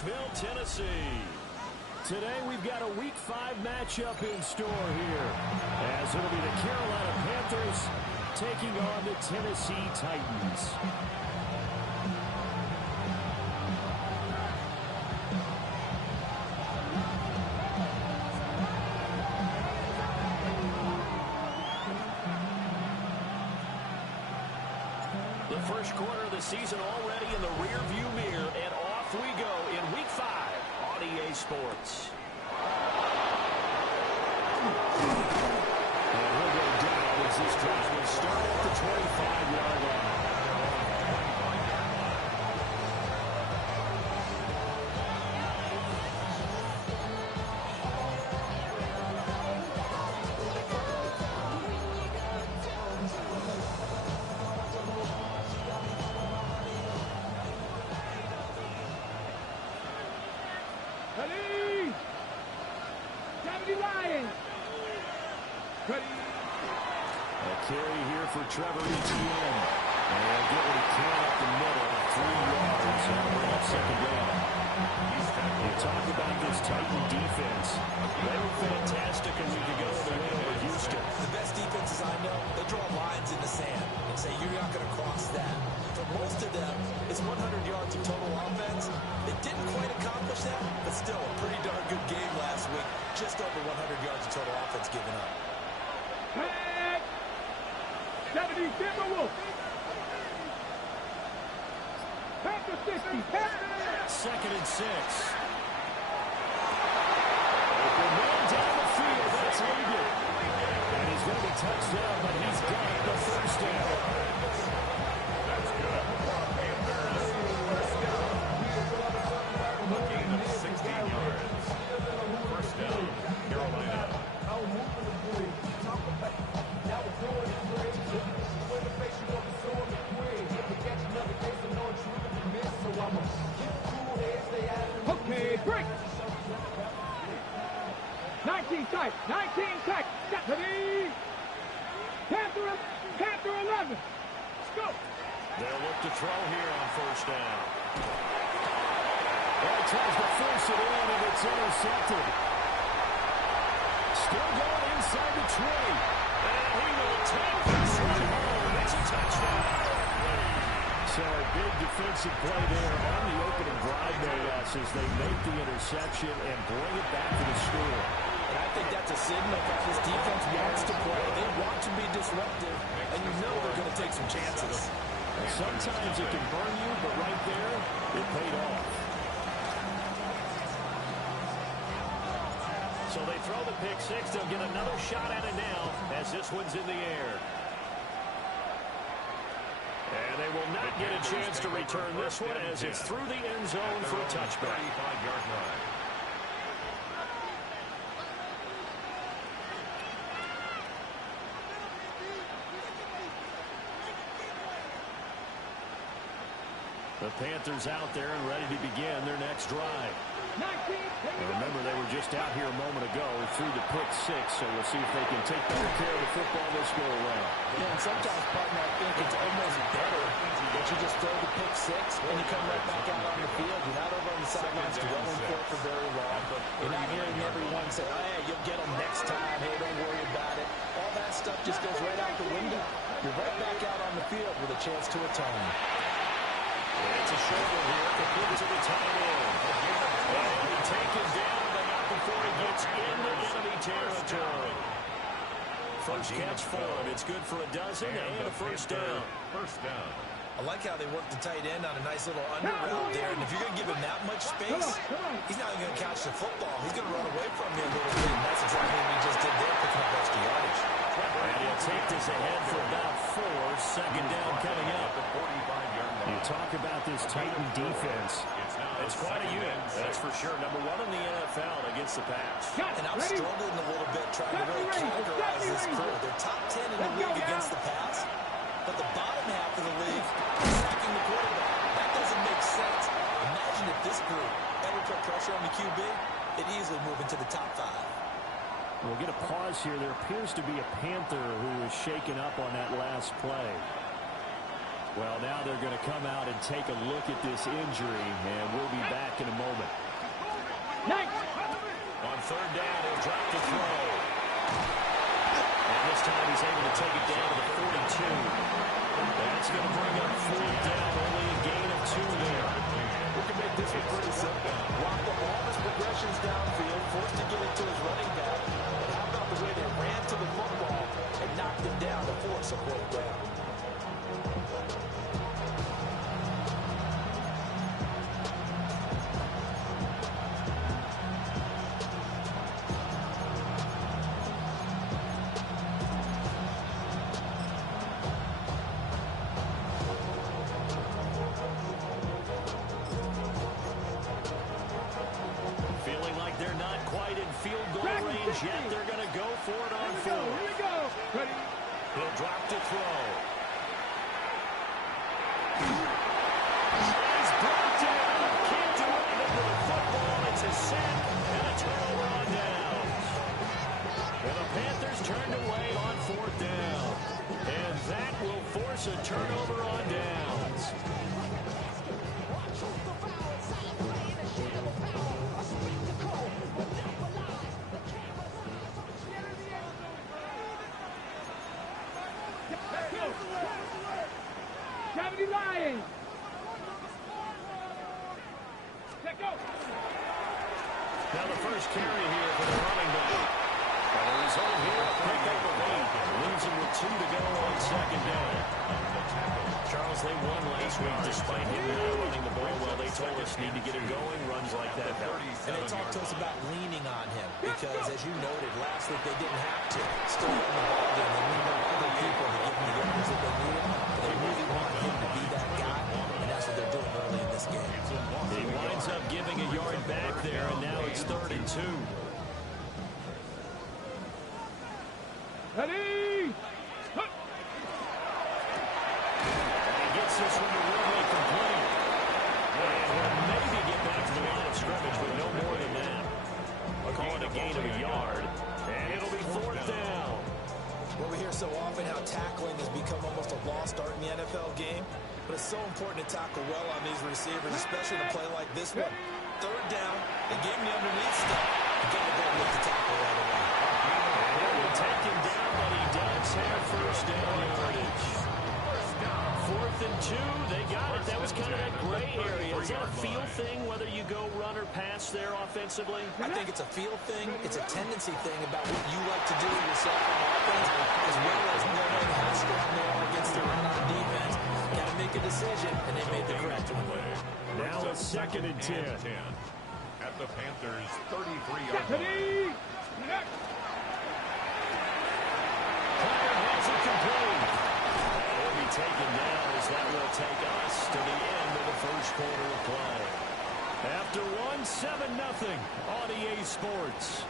Nashville, Tennessee. Today we've got a Week 5 matchup in store here, as it'll be the Carolina Panthers taking on the Tennessee Titans. The first quarter of the season already in the rearview mirror, and off we go in Week 5 on EA Sports. And he'll go down as this drive will start at the 25-yard line. Trevor Etienne. And they'll get what he can up the middle. 3 yards. And bring up second down. You talk about this Titan defense. They were fantastic a week ago in the win over Houston. The best defenses I know, they draw lines in the sand and say you're not going to cross that. For most of them, it's 100 yards of total offense. They didn't quite accomplish that, but still a pretty darn good game last week. Just over 100 yards of total offense given up. 70 Timberwolves. Panther 60. Second and 6. Open man down the field. That's Egan. And he's going to be touched down, but he's got the first down. That's good. Looking at 16 yards. First down, Carolina. Okay, break. 19 tight. 19 tight. Stephanie. Panther 11. Let's go. They'll look to throw here on first down. Well, tries to force it in, and it's intercepted. Still going inside the 20. And he will take this one home. It's a touchdown. So a big defensive play there on the opening drive, no less, as they make the interception and bring it back to the score. And I think that's a signal that this defense wants to play. They want to be disruptive, and you know they're going to take some chances. And sometimes it can burn you, but right there, it paid off. So they throw the pick six. They'll get another shot at it now as this one's in the air. And they will not get a chance to return this one as it's through the end zone for a touchback. 35-yard line. The Panthers out there and ready to begin their next drive. And remember, they were just out here a moment ago through the pick six, so we'll see if they can take better care of the football this go around. Yeah, and sometimes, partner, I think it's almost better that you just throw the pick six and you come right back out on the field. You're not over on the sidelines dwelling for very long. You're not hearing everyone say, oh, yeah, you'll get them next time. Hey, don't worry about it. All that stuff just goes right out the window. You're right back out on the field with a chance to atone. It's a shoulder here, complete to the tight end. And he'll be taken down, but not before he gets into enemy territory. First catch for him. It's good for a dozen and a first down. First down. I like how they work the tight end on a nice little under route there. And if you're going to give him that much space, he's not even going to catch the football. He's going to run away from you a little bit. And that's exactly what he just did there, picking up extra yardage. And he'll take this ahead for about 4. Second down coming up. You talk about this Titan defense. It's quite a unit, that's for sure. Number 1 in the NFL against the pass. And I'm struggling a little bit trying to really categorize this crew. They're top 10 in the league against the pass, but the bottom half of the league is sacking the quarterback. That doesn't make sense. Imagine if this group ever put pressure on the QB, it'd easily move into the top 5. We'll get a pause here. There appears to be a Panther who is shaken up on that last play. Well, now they're going to come out and take a look at this injury, and we'll be back in a moment. third down. He'll drop the throw. And this time he's able to take it down to the 42. That's going to bring up fourth down. Only a gain of 2 there. We can make this one pretty simple. Walk the all his progressions downfield, forced to get it to his running back. But how about the way they ran to the football and knocked him down to force a fourth down? Feeling like they're not quite in field goal range yet. They're going to go for it on fourth. Here we go. Ready. He'll drop to throw. He's brought down. Can't do anything with the football. It's a sack and a turnover on downs. And the Panthers turned away on fourth down. And that will force a turnover on downs. Lions. Let go. Now the first carry here for the running back. He's over here, pick up a 8. Leaves him with 2 to go on second down. Charles, they won last week despite him not running the ball well. They told us need to get it going, runs like that. And they talked to us about leaning on him because, as you noted, last week they didn't have to. Still in the ball game. They leaned on other people to give them the yards that they needed. They really want him to be that guy, and that's what they're doing early in this game. He winds up giving a yard back there, and now it's 3rd and 2. Ready. Gets this one to Ridley complete. And will maybe get back to the line of scrimmage, but no more than that. I'll call it a gain of a yard. And it'll be 4th down. Well, we hear so often how tackling has become almost a lost art in the NFL game. But it's so important to tackle well on these receivers, especially in a play like this one. 3rd down, they gave him the underneath stuff. You got to go with the tackle right away. It will take him down, but he does have first down yardage. 4th and 2, they got it. That was kind of that gray area. Is that a feel thing, whether you go run or pass there offensively? I think it's a feel thing. It's a tendency thing about what you like to do yourself on offense, as well as knowing how strong they are against the run on defense. Got to make a decision, and they made the correct one. Now it's 2nd and 10. At the Panthers' 33-yard line. Ready. Player has it complete. Will be taken down as that will take us to the end of the first quarter of play. After 1-7-0 on EA Sports.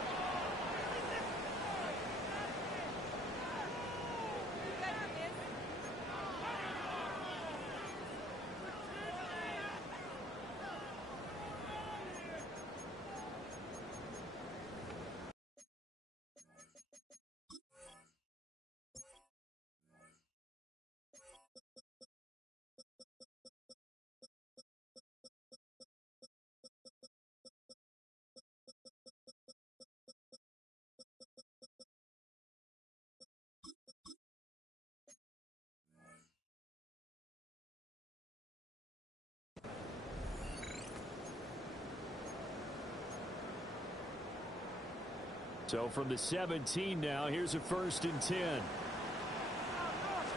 So from the 17 now, here's a 1st and 10.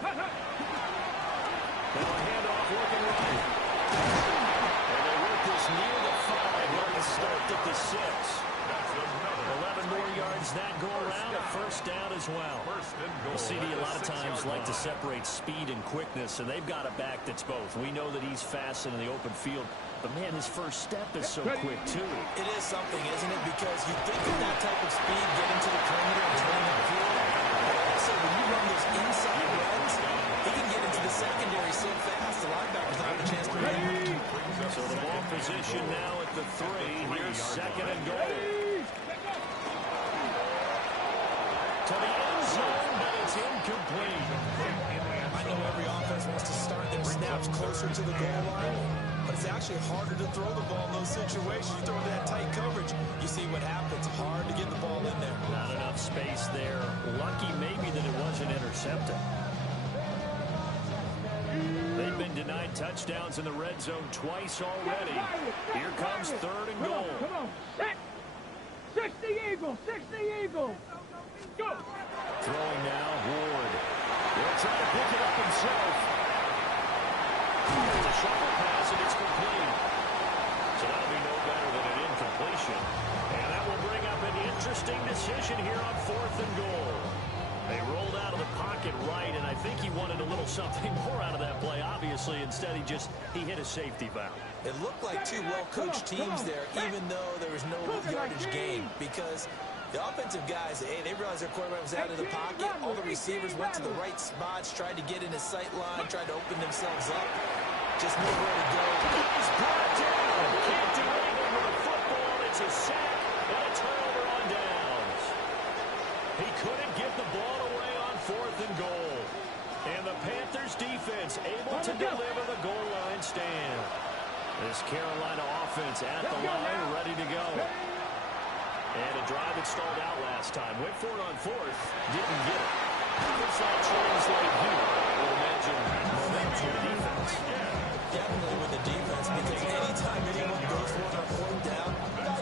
Now a handoff looking right. And they work this near the 5. Let it start at the 6. 11 more yards that go around. A first down as well. The CD a lot of times like to separate speed and quickness, and they've got a back that's both. We know that he's fast in the open field, but man, his first step is so quick too. It is something, isn't it? Because you think of that type of speed, getting to the perimeter and turning the field. Also, when you run those inside runs, he can get into the secondary so fast, the linebackers don't have a chance to read. So the ball position now at the 3. Here's 2nd and goal. To the end zone, but it's incomplete. I know every offense wants to start their snaps closer to the goal line, but it's actually harder to throw the ball in those situations. You throw that tight coverage, you see what happens. Hard to get ball in there. Not enough space there. Lucky maybe that it wasn't intercepted. They've been denied touchdowns in the red zone twice already. Here comes third and goal. Come on. Set. 60 Eagles. 60 Eagles. Go. Throwing now, Ward. He'll try to pick it up himself. It's a shuffle pass, and it's complete. So that'll be no better than an incompletion. And that will bring up an interesting decision here on fourth and goal. They rolled out of the pocket right, and I think he wanted a little something more out of that play. Obviously, instead he hit a safety valve. It looked like two well-coached teams there, even though there was no yardage gain, because the offensive guys, they realized their quarterback was out of the pocket. All the receivers went to the right spots, tried to get in his sight line, tried to open themselves up. Just nowhere to go. He's brought down. Can't do anything with the football. It's a sack and a turnover on downs. He couldn't get the ball away on fourth and goal. And the Panthers defense able to deliver the goal line stand. This Carolina offense at the line, ready to go. And a drive that stalled out last time. Went for it on fourth. Didn't get it. How does that translate here? I would imagine momentum to the defense. Definitely with the defense, because anytime anyone goes for it on fourth down,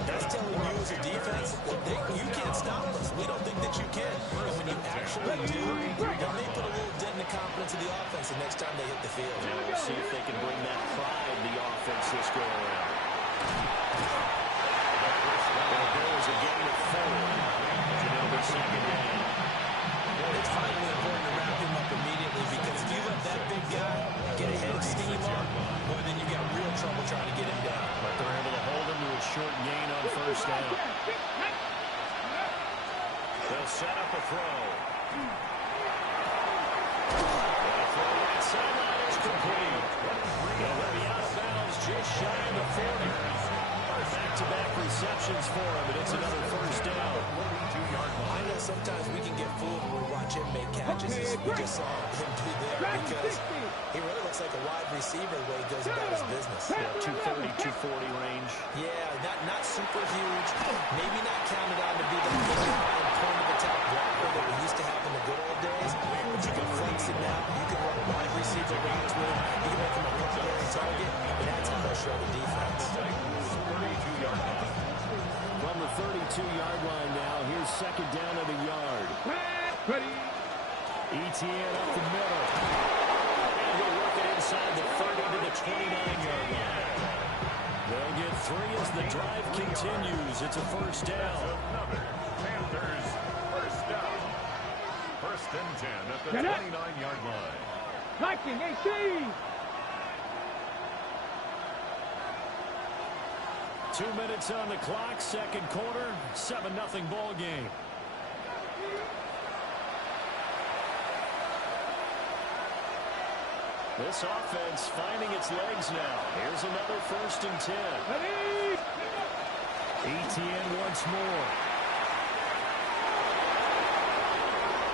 that's telling you as a defense that you can't stop us. We don't think that you can. And when you actually do, that may put a little dent in the confidence of the offense the next time they hit the field. And we'll see if they can bring that pride to the offense this go around. There goes a gain of 4. Genova second down. It's finally important to wrap him up immediately, because if you let that big guy get ahead of steam on, boy, then you got real trouble trying to get him down. But they're able to hold him to a short gain on first down. They'll set up a throw. The throw right sideline is complete. They'll be out of bounds just shy of the 40. Back-to-back receptions for him, and it's another first down. I know sometimes we can get fooled when we watch him make catches, as we just saw him do there, because he really looks like a wide receiver the way he goes about his business. Yeah, 230, 240 range. Yeah, not super huge, maybe not counted on to be the point of attack blocker that we used to have in the good old days, but you can flex him out, you can run wide receiver routes with him, you can make him a primary target, and that's how they'll show the defense. From the 32-yard line now, here's second down at a yard. Etienne up the middle. And he'll work it inside the 30 to the 29-yard line. They'll get 3 as the drive continues. It's a first down. Panthers first down. First and 10 at the 29-yard line. Viking AC. 2 minutes on the clock, second quarter, 7-0 ball game. This offense finding its legs now. Here's another first and 10. Etienne once more.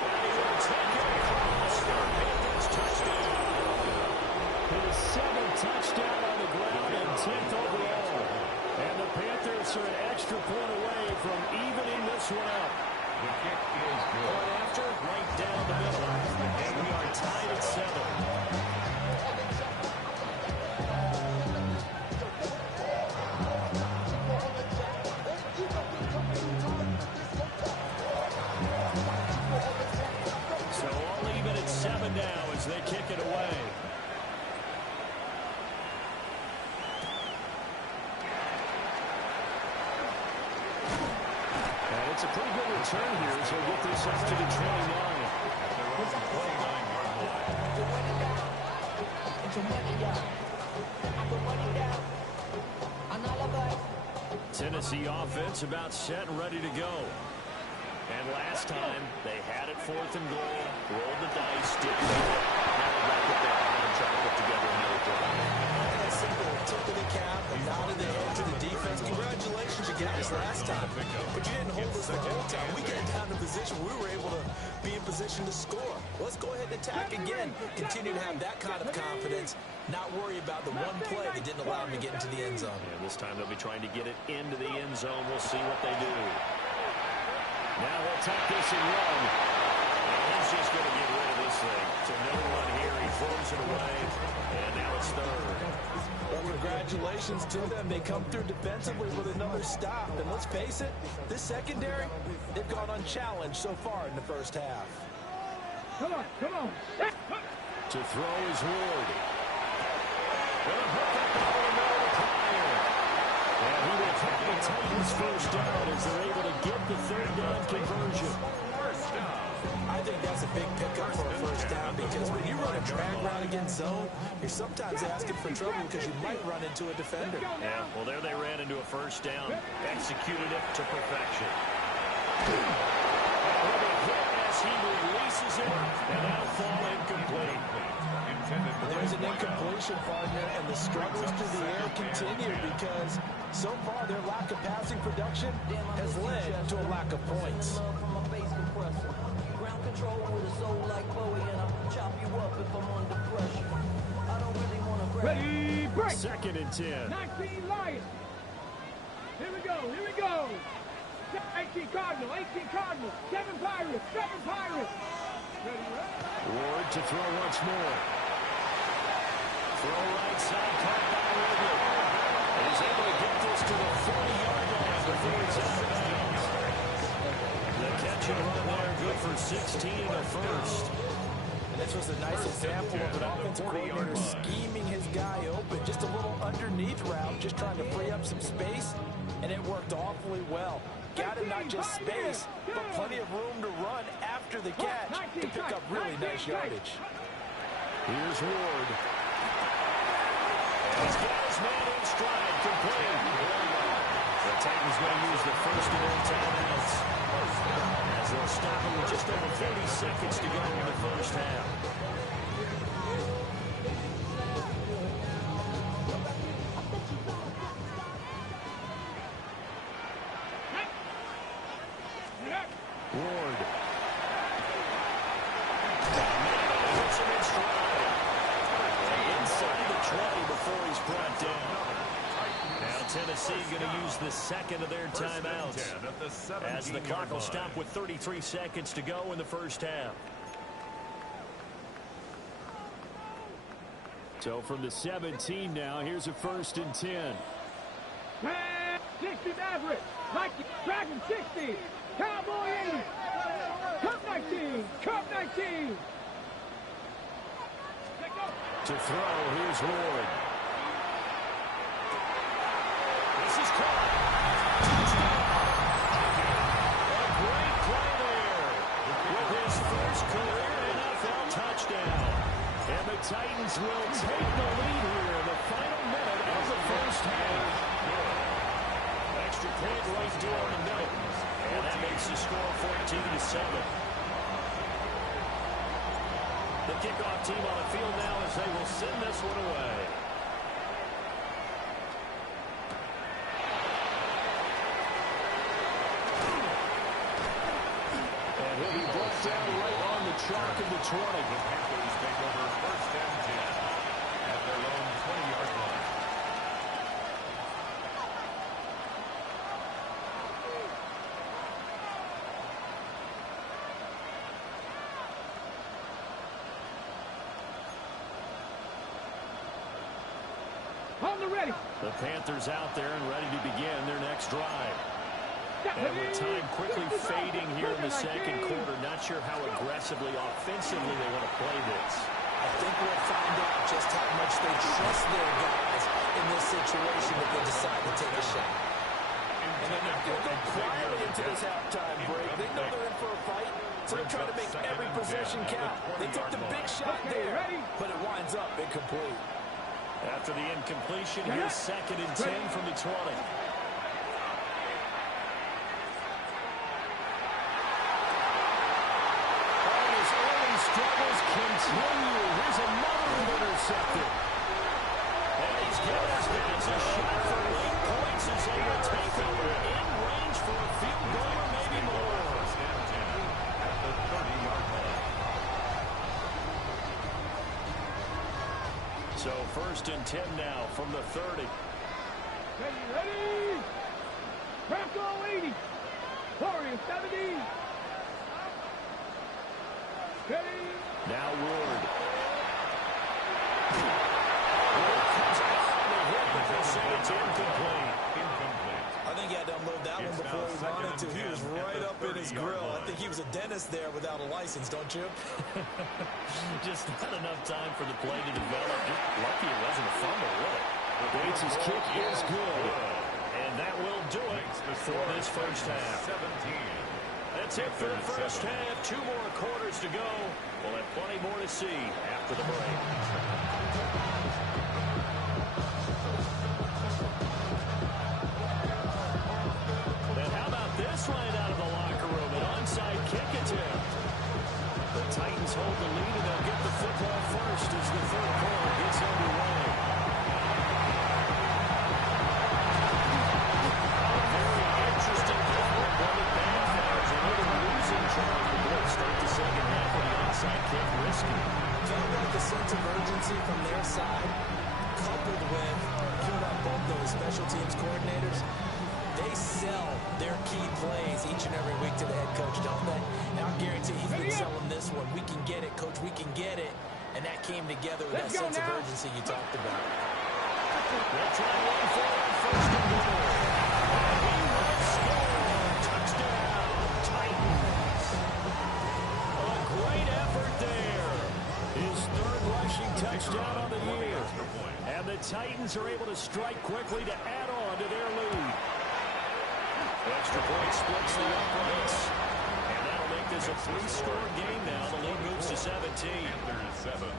And he will take it across for Panthers touchdown. His 7th touchdown on the ground and 10th overall. And the Panthers are an extra point away from evening this one up. The kick is good. Point after, right down the middle. And we are tied at 7. So all even at 7 now as they kick it away. And it's a pretty good return here as they get this up to the 29. Tennessee offense about set and ready to go. And last time, they had it 4th and goal, rolled the dice, didn't get it. Now they're back up there and try to put together another drive. That's simple. Tip of the cap, a nod of the head to the defense. Congratulations, you got us last time. But you didn't hold us the whole time. We got down to position. We were able to be in position to score. Let's go ahead and attack again. Continue to have that kind of confidence. Not worry about the one play that didn't allow them to get into the end zone. And this time they'll be trying to get it into the end zone. We'll see what they do. Now he'll take this and run. And he's just going to get rid of this thing. To no one here. He throws it away. And now it's third. Well, congratulations to them. They come through defensively with another stop. And let's face it, this secondary, they've gone unchallenged so far in the first half. Come on, come on. To throw is Ward. Gonna hook up over the middle of Pryor. And he will take the Titans first down as they're able to get the third down conversion. First down. I think that's a big pickup for a first down because when you run a drag route against zone, you're sometimes asking for trouble because you might run into a defender. Yeah, well, there they ran into a first down. Executed it to perfection. And with a hit as he releases it, and that'll fall incomplete. There's an incompletion, partner, and the struggles through the air continue because so far their lack of passing production has led to a lack of points. Ready, break. Second and 10. 19 Lions. Here we go, here we go. 18 Cardinal, 18 Cardinal. 7 Pirates, 7 Pirates. Ready, ready. Ward to throw once more. Throw right side, caught by Ridley. And he's able to get this to the 40-yard line before he's out of bounds. The catch and run there, good for 16 and a first. And this was a nice example of an offensive coordinator scheming his guy open. Just a little underneath route, just trying to free up some space, and it worked awfully well. Got him not just space, but plenty of room to run after the catch to pick up really nice yardage. Here's Ward. He's got his man in stride, complete. The Titans going to use the first of their timeouts as they'll stop him with just over 30 seconds to go in the first half. Ward. Puts him in stride. Inside the 20 before he's brought down. Now Tennessee going to use the second of their timeouts as the clock will stop with 33 seconds to go in the first half. So from the 17 now, here's a 1st and 10. 60 Maverick. Mikey, Dragon 60. Cowboy 80. Cup 19. Cup 19. To throw, here's Ward. This is caught. Touchdown. A great play there with his first career NFL touchdown. And the Titans will take the lead here in the final minute of the first half. Extra point right door to note. And that makes the score 14-7. The kickoff team on the field now as they will send this one away. And he'll be brought down right on the track of the 20. The Panthers take over 1st and 10 at their own 20-yard line. On the ready. The Panthers out there and ready to begin their next drive. And with time quickly fading here in the second quarter, not sure how aggressively, offensively they want to play this. I think we'll find out just how much they trust their guys in this situation if they decide to take a shot. And they're not going to go quietly into this halftime break. They know they're in for a fight, so they're trying to make every possession count. They took the big shot there, but it winds up incomplete. After the incompletion, here's 2nd and 10 from the 20. And his early struggles continue. Here's another intercepted. And he's given his guys a shot for late points as they will take over in range for a field goal or maybe more. 1st and 10 at the 30-yard line. So 1st and 10 now from the 30. Ready, ready. Bronco 80. Warriors Pirates, 70. Ready? Now Ward. I think he had to unload that one before he wanted to. He was right up in his grill. I think he was a dentist there without a license, don't you? Just not enough time for the play to develop. Lucky it wasn't a fumble, really. Bates' kick is good. And that will do it for this first half. 17. That's it for the first half. 2 more quarters to go. We'll have plenty more to see after the break. And how about this right out of the locker room? An onside kick attempt. The Titans hold the lead, and they'll get the football first as the third quarter gets underway. Interesting one of the Panters are really losing charge of the ball. Start the second half with the onside kick risky. Felt like the sense of urgency from their side, coupled with both those special teams coordinators. They sell their key plays each and every week to the head coach, don't they? And I'll guarantee he's been selling this one. We can get it, coach. We can get it. And that came together with that sense of urgency you talked about. They'll try one for it, first and goal. And he will score. Touchdown, Titans. A great effort there. His third rushing touchdown on the year. And the Titans are able to strike quickly to add on to their lead. Extra point splits the uprights. And that'll make this a 3-score game now. The lead moves to 17. There's 7.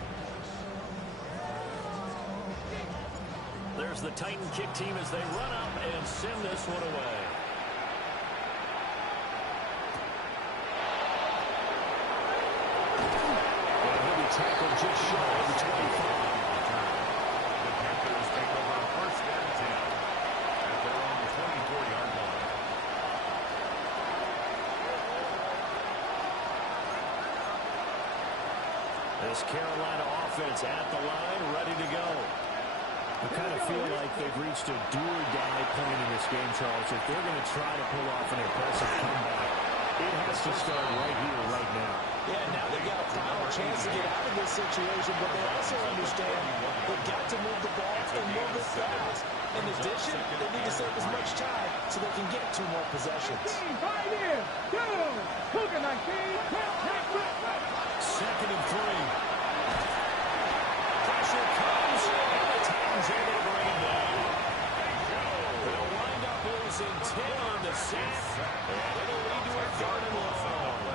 There's the Titan kick team as they run up and send this one away. And he'll be tackled just shy of the 25. The Panthers take over first and 10 at their own 24-yard line. This Carolina offense at the line, ready to go. I kind of feel like they've reached a do-or-die point in this game, Charles. If they're going to try to pull off an impressive comeback, it has to start right here, right now. Yeah, now they've got a final chance to get out of this situation, but they also understand they've got to move the ball and move it fast. In addition, they need to save as much time so they can get 2 more possessions. 5 in, 2, Cougar 19, Second and 3. Pressure comes, and the Titans able to bring it down. They'll wind up losing 10 on the sack, and it'll lead to a 3rd and long.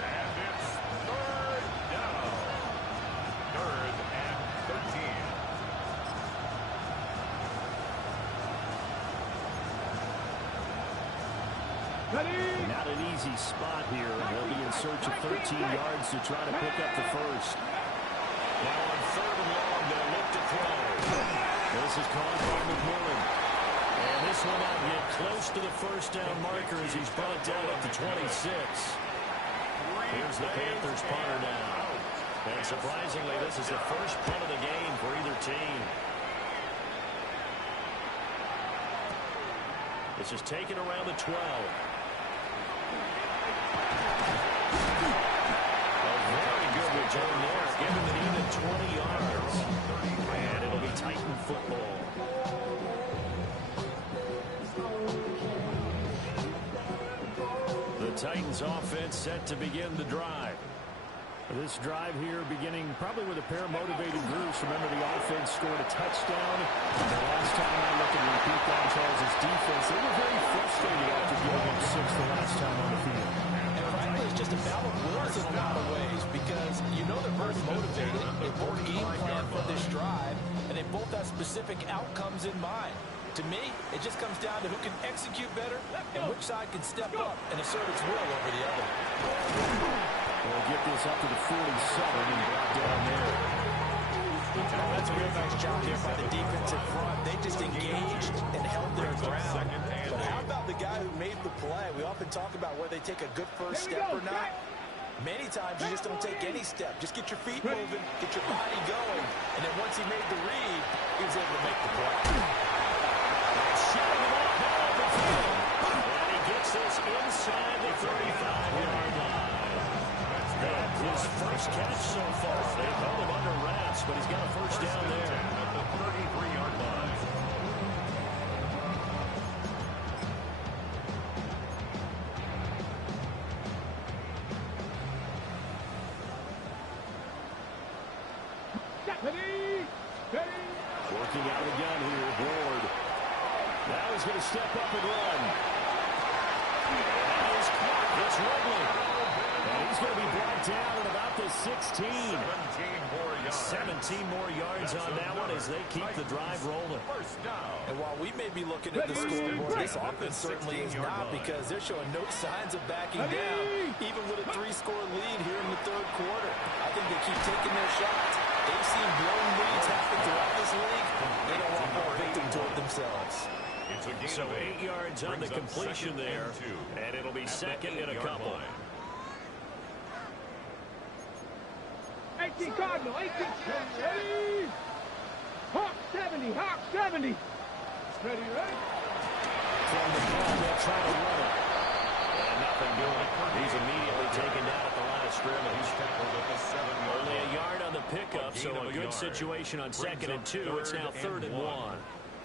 And it's 3rd down. 3rd and 13. ready, Not an easy spot here, and they'll be in search of 13 yards to try to pick up the first. Now on 3rd and long, they'll look to throw. This is caught by McMillan. And this one out get close to the first down marker as he's brought down at the 26. Here's the Panthers punter now. And surprisingly, this is the first punt of the game for either team. This is taken around the 12. A very good return there, giving it even 20 yards. And it'll be Titan football. The Titans offense set to begin the drive. This drive here beginning probably with a pair of motivated groups. Remember, the offense scored a touchdown. The last time I looked at repeat that, Charles' defense, they were very frustrated after giving up 6 the last time on the field. And frankly, it's just a battle of wills in a lot of ways because you know they're both motivated. They both game plan for this drive, and they both have specific outcomes in mind. To me, it just comes down to who can execute better and which side can step up and assert its will over the other. We'll get this up to the 47 and brought down there. That's a real nice job there by the defensive front. They just engaged and held their ground. But how about the guy who made the play? We often talk about whether they take a good first step or not. Many times you just don't take any step. Just get your feet moving, get your body going, and then once he made the read, he was able to make the play. And he gets this is inside the 35-yard line. That's his first catch so far. They've held him under wraps, but he's got a first down there. At the 33-yard line. Working out again here, Ward. Now he's going to step up and run. And his clock is rumbling. And he's going to be brought down at about the 16. 17 more yards on that one as they keep the drive rolling. And while we may be looking at the scoreboard, this offense certainly is not, because they're showing no signs of backing down, even with a 3-score lead here in the third quarter. I think they keep taking their shots. They've seen blown leads happen throughout this league. They don't want more victim toward themselves. So 8 yards on the completion there, and it'll be second and a couple. 18 Cardinal, 18. Ready? Hawk 70, Hawk 70. Ready, ready? From the ball, they'll try to run it. And nothing doing. He's immediately taken down at the line of scrimmage. He's tackled at the 7-yard line. Only a yard on the pickup, so a good situation on 2nd and 2. It's now 3rd and 1.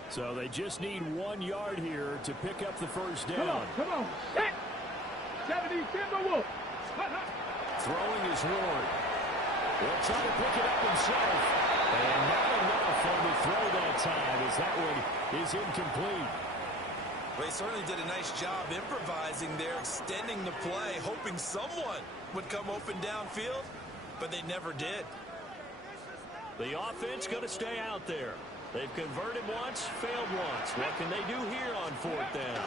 So they just need 1 yard here to pick up the first down. Come on. Set. 70 Timberwolves. Throwing is Ward. He'll try to pick it up himself. And not enough on the throw that time, as that one is incomplete. They certainly did a nice job improvising there, extending the play, hoping someone would come open downfield, but they never did. The offense going to stay out there. They've converted once, failed once. What can they do here on 4th down?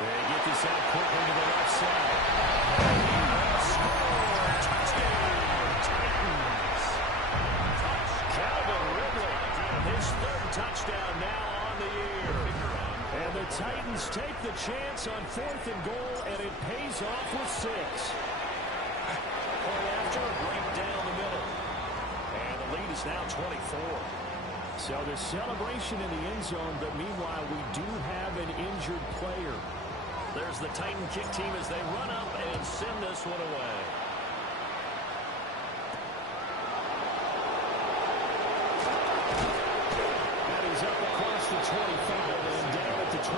They get this out quickly to the left side. Calvin Ridley, his 3rd touchdown now on the year. And the Titans take the chance on 4th and goal, and it pays off with 6. Point after, right down the middle. And the lead is now 24. So the celebration in the end zone, but meanwhile, we do have an injured player. There's the Titan kick team as they run up and send this one away. That is up across the 25 and down at the 28.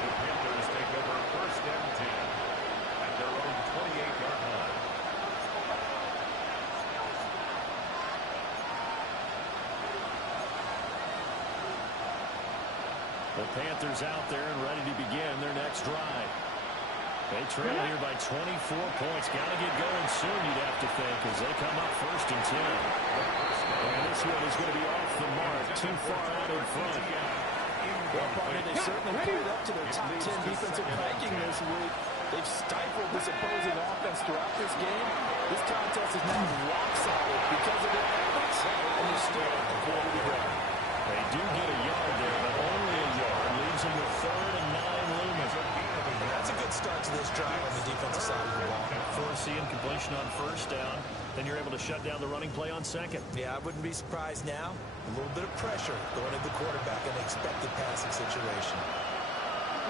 The Panthers take over 1st and 10 at their own 28-yard line. The Panthers out there and ready to begin their next drive. They trail here by 24 points. Got to get going soon, you'd have to think, as they come up 1st and 10. And this one is going to be off the mark, too far out in front. Well, partner, they certainly played up to their top 10 defensive ranking this week. They've stifled this opposing offense throughout this game. This contest is now rock solid because of their efforts, and they're still a quarter to go. They do get a yard there, but only a yard. Leaves them with 3rd and 9 looming. That's a good start to this drive on the defensive side of the ball. Foreseeing completion on 1st down. Then you're able to shut down the running play on 2nd. Yeah, I wouldn't be surprised now. A little bit of pressure going at the quarterback in an expected passing situation.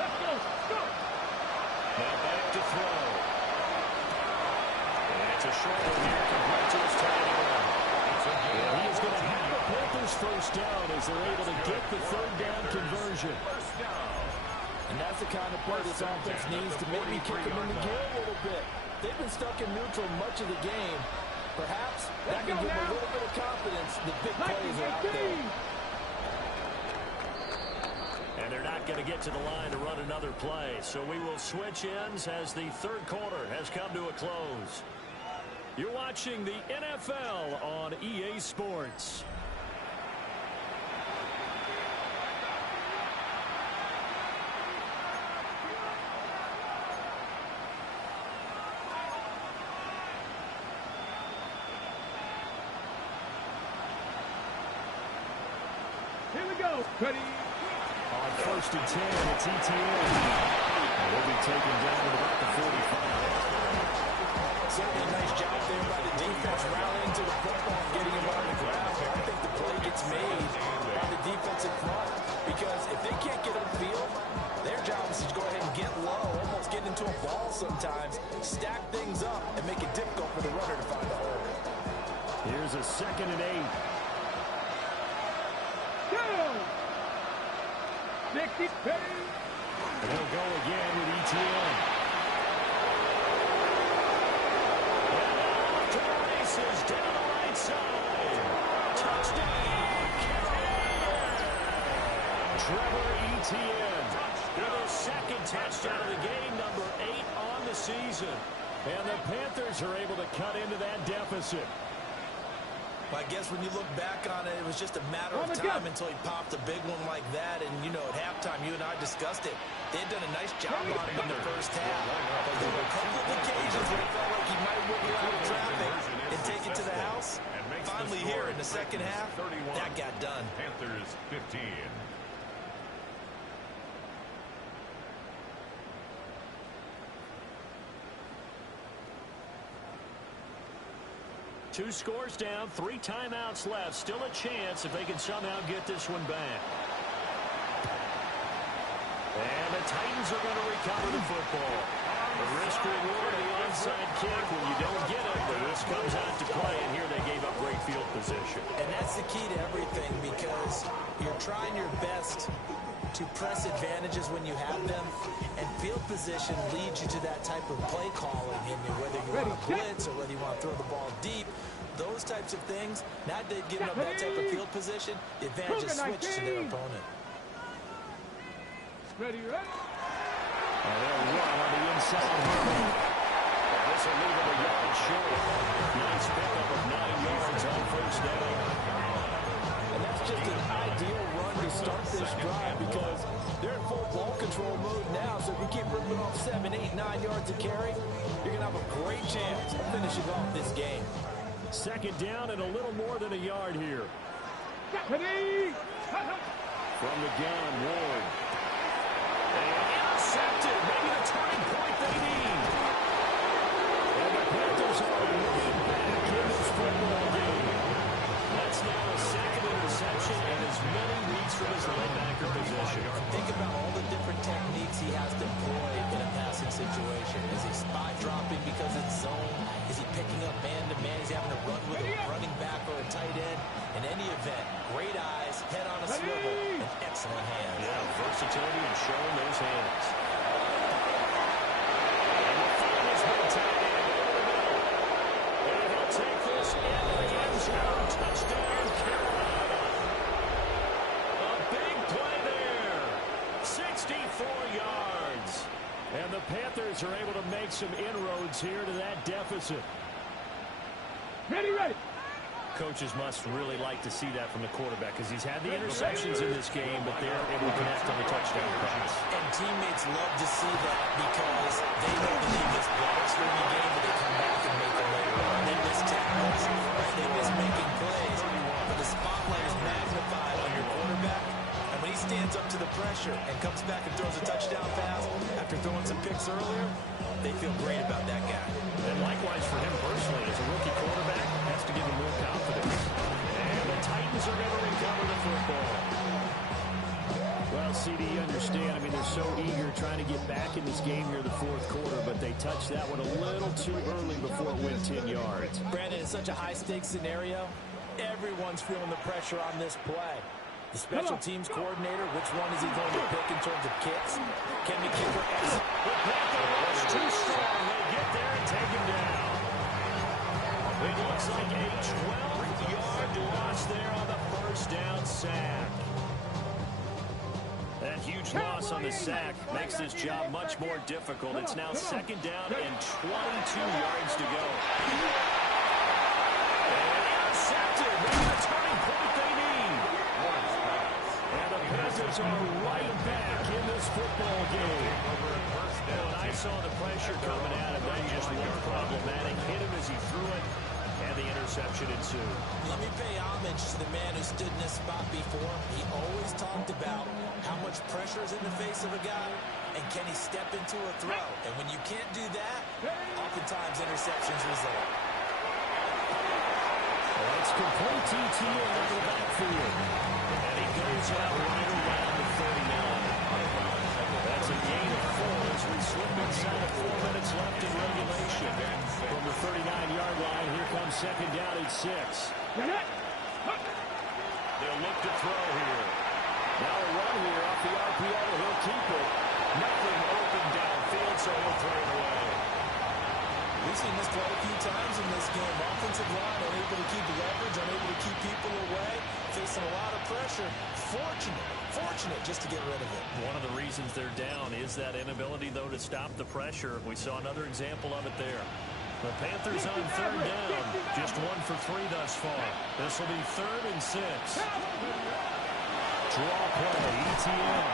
Let's go. Go. Now back to throw. And it's a short one here compared to his tight end. He is going to have the Panthers 1st down as they're able to get the 3rd down conversion. And that's the kind of play this offense needs to maybe kick them in the gear a little bit. They've been stuck in neutral much of the game. Perhaps that can give them a little bit of confidence that big plays are out there. And they're not going to get to the line to run another play. So we will switch ends as the 3rd quarter has come to a close. You're watching the NFL on EA Sports. Here we go. Ready. On 1st and 10, it's ETN. And they'll be taken down at about the 45. Certainly a nice job there by the defense, rallying to the football, getting him on the ground. I think the play gets made by the defensive front, because if they can't get upfield, their job 2nd and 8. Go! 60, And they'll go again with ETN. And off to the races down the right side. Touchdown, Carolina! Trevor Etienne with his 2nd touchdown of the game, number 8 on the season. And the Panthers are able to cut into that deficit. Well, I guess when you look back on it, it was just a matter of time until he popped a big one like that. And, you know, at halftime, you and I discussed it. They had done a nice job on him in the first half. But there were a couple of occasions where it felt like he might wiggle out of traffic and take it to the house. Finally here in the second half, that got done. Panthers 15. Two scores down, 3 timeouts left. Still a chance if they can somehow get this one back. And the Titans are going to recover the football. The risk reward of the onside kick when you don't get it, but this comes out to play, and here they gave up great field position. And that's the key to everything, because you're trying your best to press advantages when you have them, and field position leads you to that type of play calling, and whether you want to blitz or whether you want to throw the ball deep, those types of things. Now they've given up that type of field position, the advantage is switched to their opponent. ready, ready. And they'll run on the inside. And this will leave them a yard short. Nice pickup of 9 yards on first down. And that's just an ideal run to start this drive, because they're in full ball control mode now. So if you keep ripping off 7, 8, 9 yards of carry, you're going to have a great chance of finishing off this game. 2nd down and a little more than a yard here. Ready. From the gun, Ward. And intercepted. Maybe the turning point they need. And the Panthers are right back in this football game. That's now a 2nd interception and as many weeks from his linebacker position. Think about all the different techniques he has to employ in a passing situation. Is he spot dropping because it's zone? Is he picking up man-to-man? Is he having to run with a running back or a tight end? In any event, great eyes, head on a swivel, and excellent hands. Yeah, versatility and showing those hands. And the field has been tied in over the middle. And he'll take this into the end zone. Touchdown, Carolina. A big play there. 64 yards. And the Panthers are able to make some inroads here to that deficit. Ready, ready. Coaches must really like to see that from the quarterback, because he's had the interceptions in this game, but they're able to connect on the touchdown pass. And teammates love to see that, because they know that they miss blocks during the game, but they come back and make them later on. They miss tackles, right? They miss making plays. But the spotlight is magnified on your quarterback, and when he stands up to the pressure and comes back and throws a touchdown pass after throwing some picks earlier, they feel great about that guy. And likewise for him personally, as a rookie quarterback, has to give him more confidence. And the Titans are going to recover the football. Well, CD, you understand, I mean, they're so eager trying to get back in this game here in the 4th quarter, but they touched that one a little too early before it went 10 yards. Brandon, it's such a high-stakes scenario. Everyone's feeling the pressure on this play. The special teams coordinator, which one is he going to pick in terms of kicks? Can the kicker exit? The Panther rush too strong. They get there and take him down. It looks like a 12-yard loss there on the first down sack. That huge loss on the sack makes this job much more difficult. It's now 2nd down and 22 yards to go. And intercepted. Maybe the turning point they need. And the Panthers are right back in this football game. And I saw the pressure coming at him. That just looked problematic. Hit him as he threw it, and the interception ensued. Let me pay homage to the man who stood in this spot before. He always talked about how much pressure is in the face of a guy, and can he step into a throw. And when you can't do that, oftentimes interceptions result. Well, it's complete TT out of the backfield. And he goes out right around the 39. That's a gain of 4 as we slip inside of 4 minutes left in regulation. From the 39-yard line, here comes 2nd down and 6. to throw here. Now a run here off the RPO. He'll keep it. Nothing open downfield, so he'll throw it away. We've seen this quite a few times in this game. Offensive line unable to keep leverage, unable to keep people away, facing a lot of pressure. Fortunate just to get rid of it. One of the reasons they're down is that inability, though, to stop the pressure. We saw another example of it there. The Panthers on third down. Just 1 for 3 thus far. This will be 3rd and 6. Draw play, ETN.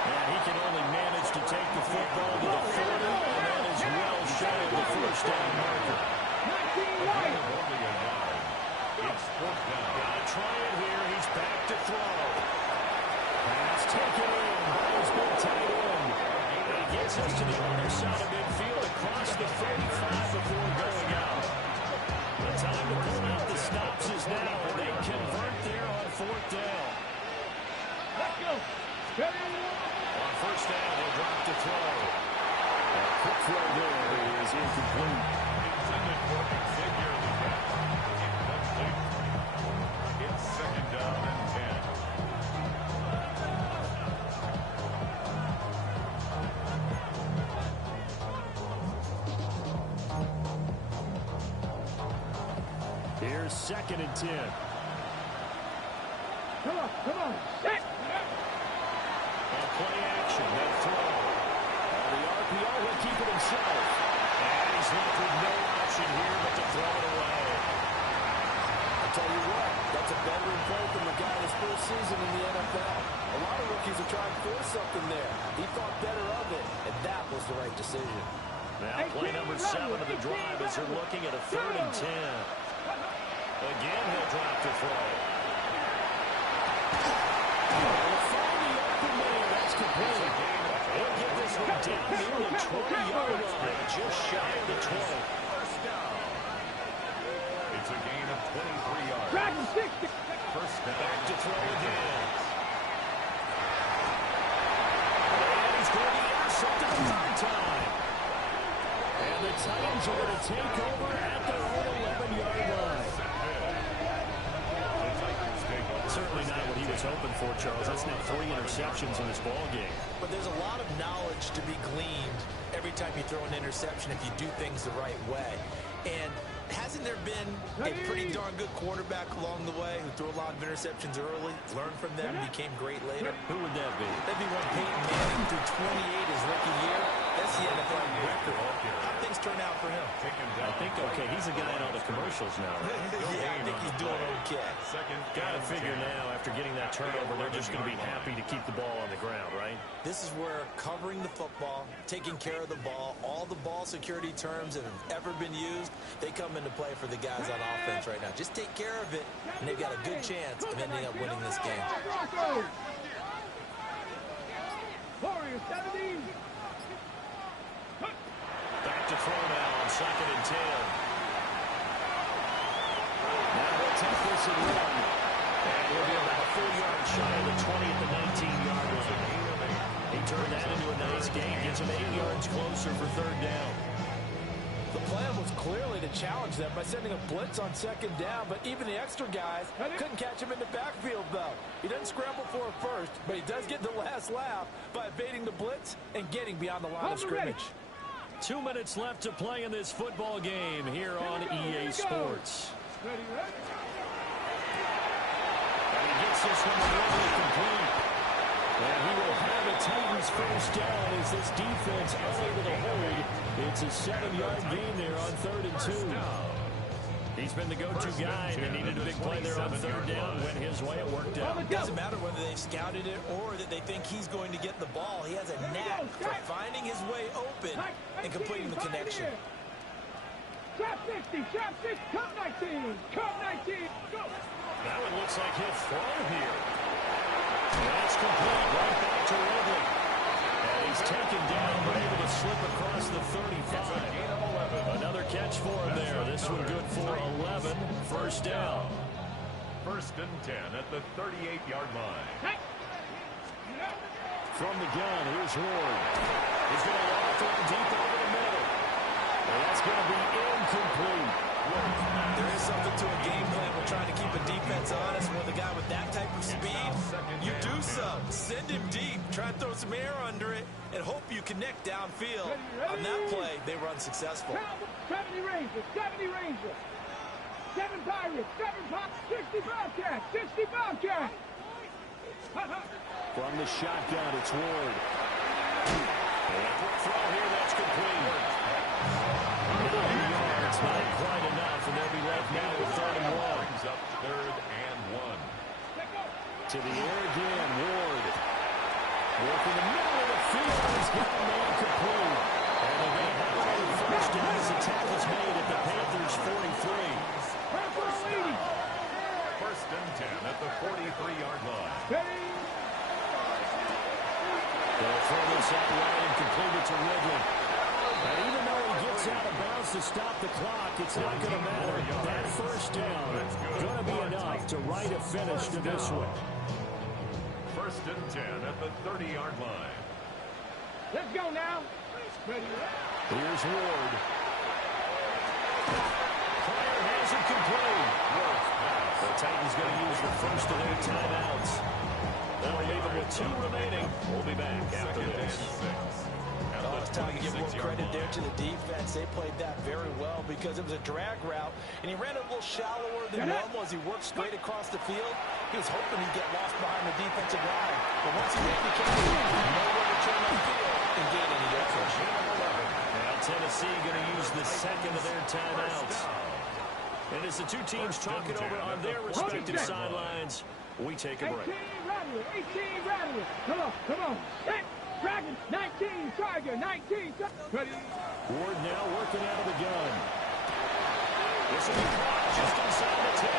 And he can only manage to take the football to the 40, and that is well shy of the first down marker. It's 4th down. Gotta try it here. He's back to throw. Pass taken in by his big tight end. And he gets us to the other side of midfield across the 35 before going out. The time to pull out the stops is now, and they convert there on 4th down. Let's go. On 1st down, they'll drop to throw. A quick throw there is incomplete. Intended for Xavier Legette. Incomplete. It's 2nd down and 10. Here's 2nd and 10. Come on. Set. And play action, then throw. The RPO, he'll keep it himself. And he's left with no option here but to throw it away. I'll tell you what, that's a veteran play from the guy in his first season in the NFL. A lot of rookies are trying to force something there. He thought better of it, and that was the right decision. Now play number 7 of the drive as they're looking at a 3rd and 10. Again, he'll drop to throw. That's complete. He'll get this one down near the 20-yard line, just shy of the 20. First down. It's a gain of 23 yards. Drag him 60. First down. Back to throw again. And he's going to intercept it a 3rd time. And the Titans are going to take over at their own 11-yard line. Certainly not what he was hoping for, Charles. That's now 3 interceptions in this ball game. But there's a lot of knowledge to be gleaned every time you throw an interception if you do things the right way. And hasn't there been a pretty darn good quarterback along the way who threw a lot of interceptions early, learned from them, and became great later? Who would that be? That'd be one Peyton Manning through 28 his rookie year. That's the NFL record. How things turn out for him? I think, okay, he's a guy in all the commercials now, right? Yeah, I think he's doing okay. Got to figure now, after getting that turnover, they're just going to be happy to keep the ball on the ground, right? This is where covering the football, taking care of the ball, all the ball security terms that have ever been used, they come into play for the guys on offense right now. Just take care of it, and they've got a good chance of ending up winning this game. Warriors 17. Back to throw now on 2nd and 10. Now he'll take this and run. And he'll be about a full yard shy of the 20 at the 19-yard line. He turned that into a nice gain, gets him 8 yards closer for 3rd down. The plan was clearly to challenge them by sending a blitz on 2nd down, but even the extra guys couldn't catch him in the backfield, though. He doesn't scramble for it first, but he does get the last laugh by evading the blitz and getting beyond the line of scrimmage. 2 minutes left to play in this football game here on EA Sports. Ready? And he gets this one really complete. And he will have a Titans first down as this defense unable to hold. It's a 7-yard gain there on 3rd and 2. He's been the go-to guy. They needed a big play there on 3rd down. Went his way. It worked out. It doesn't matter whether they've scouted it or that they think he's going to get the ball. He has a knack for finding his way open and completing the connection. Trap 60, trap 6, cut 19, cut 19, go! That one looks like he'll throw here. That's complete, right back to Ridley. And he's taken down, but able to slip across the 35. Another catch for him there. This one good for 11. First down. 1st and 10 at the 38-yard line. From the gun, here's Ward. He's going to walk through deep over the middle. And that's going to be incomplete. There is something to a game plan when trying to keep a defense honest. With a guy with that type of speed, you do so. Send him deep. Try and throw some air under it and hope you connect downfield. On that play, they were unsuccessful. 70 Rangers, 70 Rangers. 7 Pirates, 7 Pirates, 60 Bobcats, 60 Bobcats. From the shotgun, it's Ward. And quick throw here, that's complete. It's not quite enough, and they'll be left now with 3rd and 1. Brings up 3rd and 1. To the air again, Ward. Working the middle of the field, he's got a man complete. And they're going to have a first down as the tackle's made at the Panthers' 43. 1st and 10 at the 43-yard line. They'll throw this out wide and complete it to Ridley. And even though he gets out of bounds to stop the clock, it's not going to matter. That first down going to be enough to write a finish to this one. 1st and 10 at the 30-yard line. Let's go now. Here's Ward. Player has it complete. The Titans going to use the first of their timeouts. They'll leave them with 2 remaining. We'll be back after this. It's time to give more credit there to the defense. They played that very well because it was a drag route, and he ran a little shallower than normal as he worked straight across the field. He was hoping he'd get lost behind the defensive line. But once he made the catch, nowhere to turn on the field and gain any yardage. Now Tennessee going to use the second of their timeouts. And as the two teams talk it over on their respective sidelines, we take a break. 18 Rattler, 18 Rattler. Come on. Dragon, 19 Tiger, 19 Ready? Ward now working out of the gun. This will be caught just inside the 10.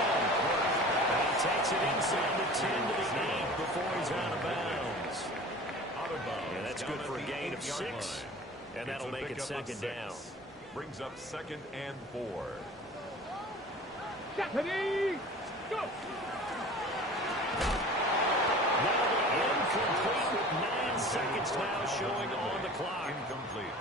And he takes it inside the 10 to the 8 before he's out of bounds. And that's good for a gain of 6. And that'll make it 2nd down. Brings up 2nd and 4. Ready? Go! Now the incomplete with 9 seconds now showing on the clock. Incomplete.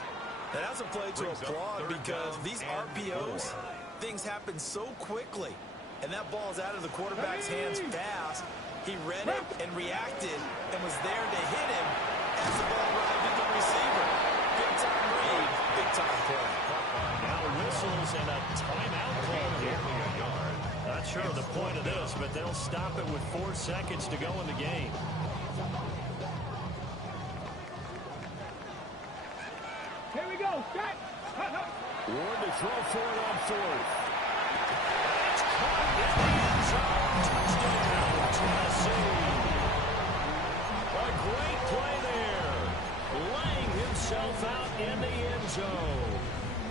And that's a play to applaud because these RPOs, things happen so quickly. And that ball's out of the quarterback's hands fast. He read it and reacted and was there to hit him as the ball arrived at the receiver. Big time read, big time play. Now whistles and a timeout call here. Not sure of the point of this, but they'll stop it with 4 seconds to go in the game. Here we go, Scott. Ward to throw for it on 4th. It's caught in the end zone. Touchdown, Tennessee. A great play there. Laying himself out in the end zone.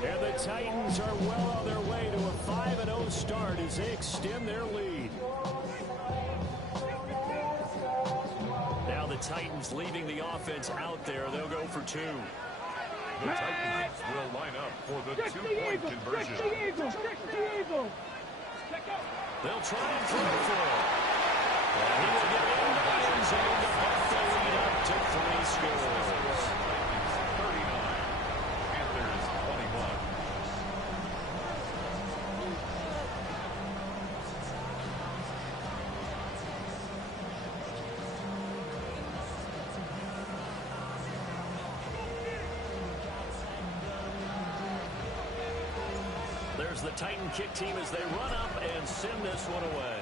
And the Titans are well on their way to a 5-0 start as they extend their lead. Now the Titans leaving the offense out there. They'll go for 2. The Titans will line up for the 2-point conversion. They'll try and throw for it. And he will get into the end zone to buck the lead up to 3 scores. 39. Panthers 21. There's the Titan kick team as they run up and send this one away.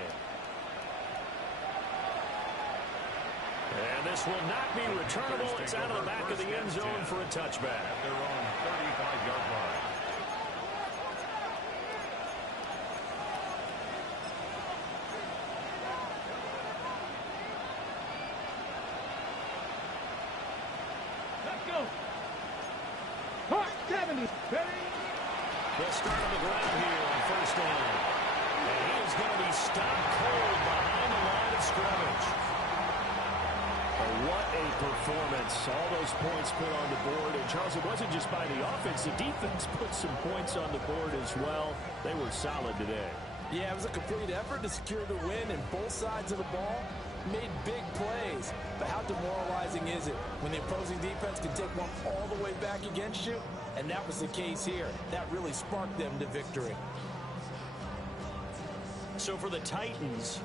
And this will not be returnable. It's out of the back of the end zone for a touchback. At their own 35-yard line. Let's go. Hot 70. Ready? They'll start on the ground here on 1st down. And he is going to be stopped cold behind the line of scrimmage. What a performance. All those points put on the board. And, Charles, it wasn't just by the offense. The defense put some points on the board as well. They were solid today. Yeah, it was a complete effort to secure the win, and both sides of the ball made big plays. But how demoralizing is it when the opposing defense can take one all the way back against you? And that was the case here. That really sparked them to victory. So for the Titans,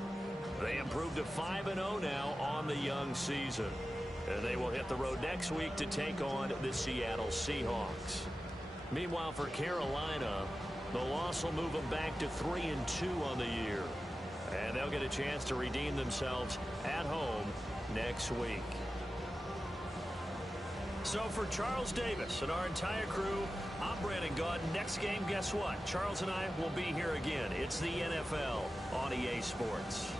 they improved to 5-0 now on the young season. And they will hit the road next week to take on the Seattle Seahawks. Meanwhile, for Carolina, the loss will move them back to 3-2 on the year. And they'll get a chance to redeem themselves at home next week. So for Charles Davis and our entire crew, I'm Brandon Gaudin. Next game, guess what? Charles and I will be here again. It's the NFL on EA Sports.